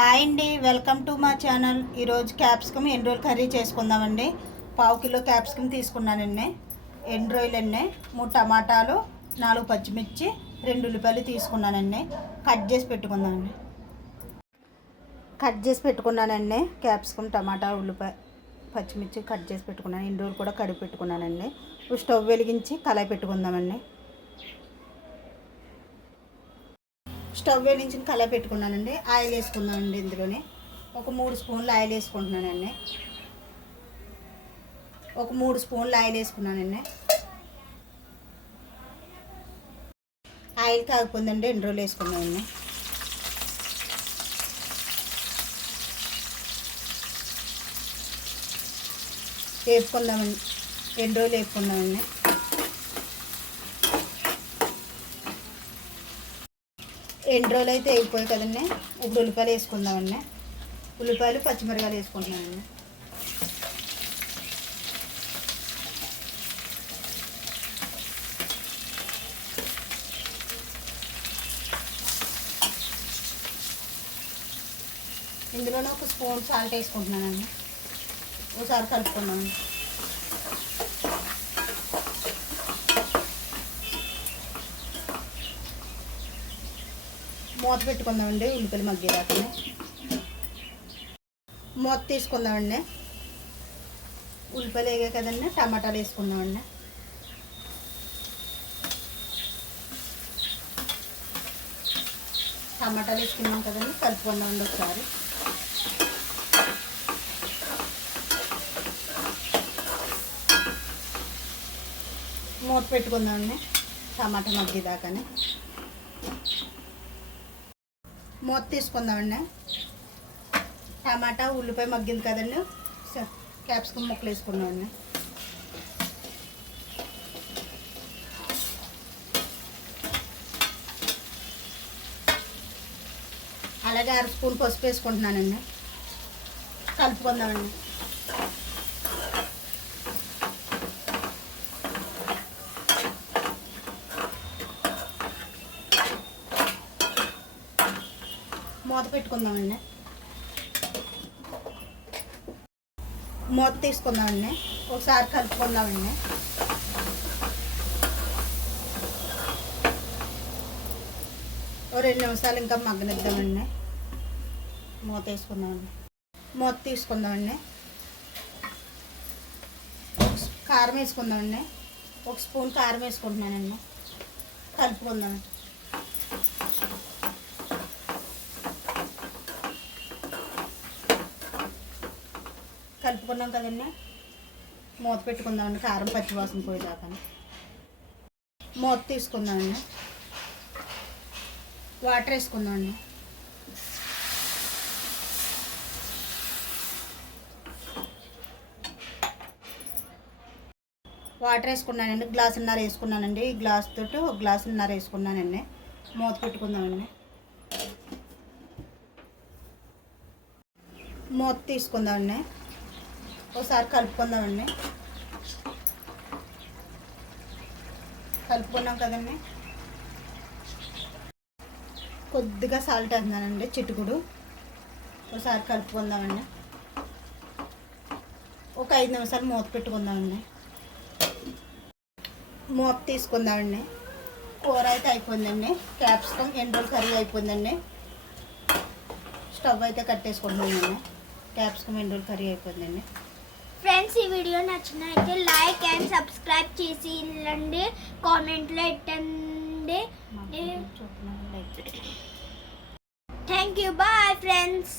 Hi అండి, welcome to మా channel. ఈరోజు క్యాప్సికమ్ ఎండు రోజులు కర్రీ చేసుకుందామండి. 1/2 కిలో క్యాప్సికమ్ తీసుకున్నానండి. ఎండు రోజులు అండి, 3 టమాటాలు, 4 పచ్చిమిర్చి, 2 ఉల్లిపాయలు తీసుకున్నానండి. కట్ చేసి పెట్టుకున్నానండి. క్యాప్సికమ్, టమాటా, ఉల్లిపాయ, పచ్చిమిర్చి కట్ చేసి పెట్టుకున్నాను. ఎండు రోజులు కూడా కడిగి పెట్టుకున్నానండి. స్టవ్ వెలిగించి కళాయి పెట్టుకుందామండి. స్టవ్ వెలిగించి కళాయి పెట్టుకున్నానండి. ఆయిల్ వేసుకుందామండి. ఇందులోనే ఒక 3 స్పూన్లు ఆయిల్ వేసుకుంటున్నానండి. ఆయిల్ కాకపోయిందండి, ఎండు రోజులు వేసుకున్నామండి. వేపుకుందామండి. ఎండు రోజులు వేపుకుందామండి. ఎండు రోజులు అయితే వేగిపోయి కదండి. ఇప్పుడు ఉల్లిపాయలు వేసుకుందామండి. ఉల్లిపాయలు, పచ్చిమిరకాయలు వేసుకుంటున్నామండి. ఇందులోనే 1 స్పూన్ సాల్ట్ వేసుకుంటున్నానండి. ఒకసారి కలుపుకున్నామండి. మూత పెట్టుకుందామండి. ఉల్లిపాయలు మగ్గేదాకా మూత తీసుకుందామండి. ఉల్లిపాయలు వేగాయి కదండి, టమాటాలు వేసుకుందామండి. టమాటాలు వేసుకున్నాం కదండి, కలుపుకుందామండి ఒకసారి. మూత పెట్టుకుందామండి టమాటా మగ్గేదాకానే. మూత తీసుకుందామండి. టమాటా, ఉల్లిపాయ మగ్గింది కదండి, క్యాప్సికమ్ ముక్కలు వేసుకుందామండి. అలాగే 1/2 స్పూన్ పసుపు వేసుకుంటున్నానండి. కలుపుకుందామండి. మూత పెట్టుకుందామండి. మూత తీసుకుందామండి. ఒకసారి కలుపుకుందామండి. ఓ 2 నిమిషాలు ఇంకా మగ్గనిద్దామండి. మూత వేసుకుందామండి. మూత తీసుకుందామండి. కారం వేసుకుందామండి. 1 స్పూన్ కారం వేసుకుంటున్నానండి. కలుపుకుందామండి. కలుపుకున్నాం కదండి, మూత పెట్టుకుందామండి. కారం పచ్చివాసన పోయేదాకా మూత తీసుకుందామండి. వాటర్ వేసుకుందామండి. వాటర్ వేసుకున్నానండి. గ్లాసున్నర వేసుకున్నానండి. ఈ గ్లాస్ తోటి 1 గ్లాసున్నర వేసుకున్నానండి. మూత పెట్టుకుందామండి. మూత తీసుకుందామండి. ఒకసారి కలుపుకుందామండి. కలుపుకున్నాం కదండి. కొద్దిగా సాల్ట్ వేస్తున్నానండి, చిటుకుడు. ఒకసారి కలుపుకుందామండి. ఒక 5 నిమిషాలు మూత పెట్టుకుందామండి. మూత తీసుకుందామండి. కూర అయితే అయిపోయిందండి. క్యాప్సికమ్ ఎండు రోజులు కర్రీ అయిపోయిందండి. స్టవ్ అయితే కట్టేసుకుంటున్నామండి. క్యాప్సికమ్ ఎండు రోజులు కర్రీ అయిపోయిందండి. ఫ్రెండ్స్, ఈ వీడియో నచ్చినట్లయితే లైక్ అండ్ సబ్స్క్రైబ్ చేసి ఇల్లండి, కామెంట్లో ఇట్టండి. Thank you. Bye friends.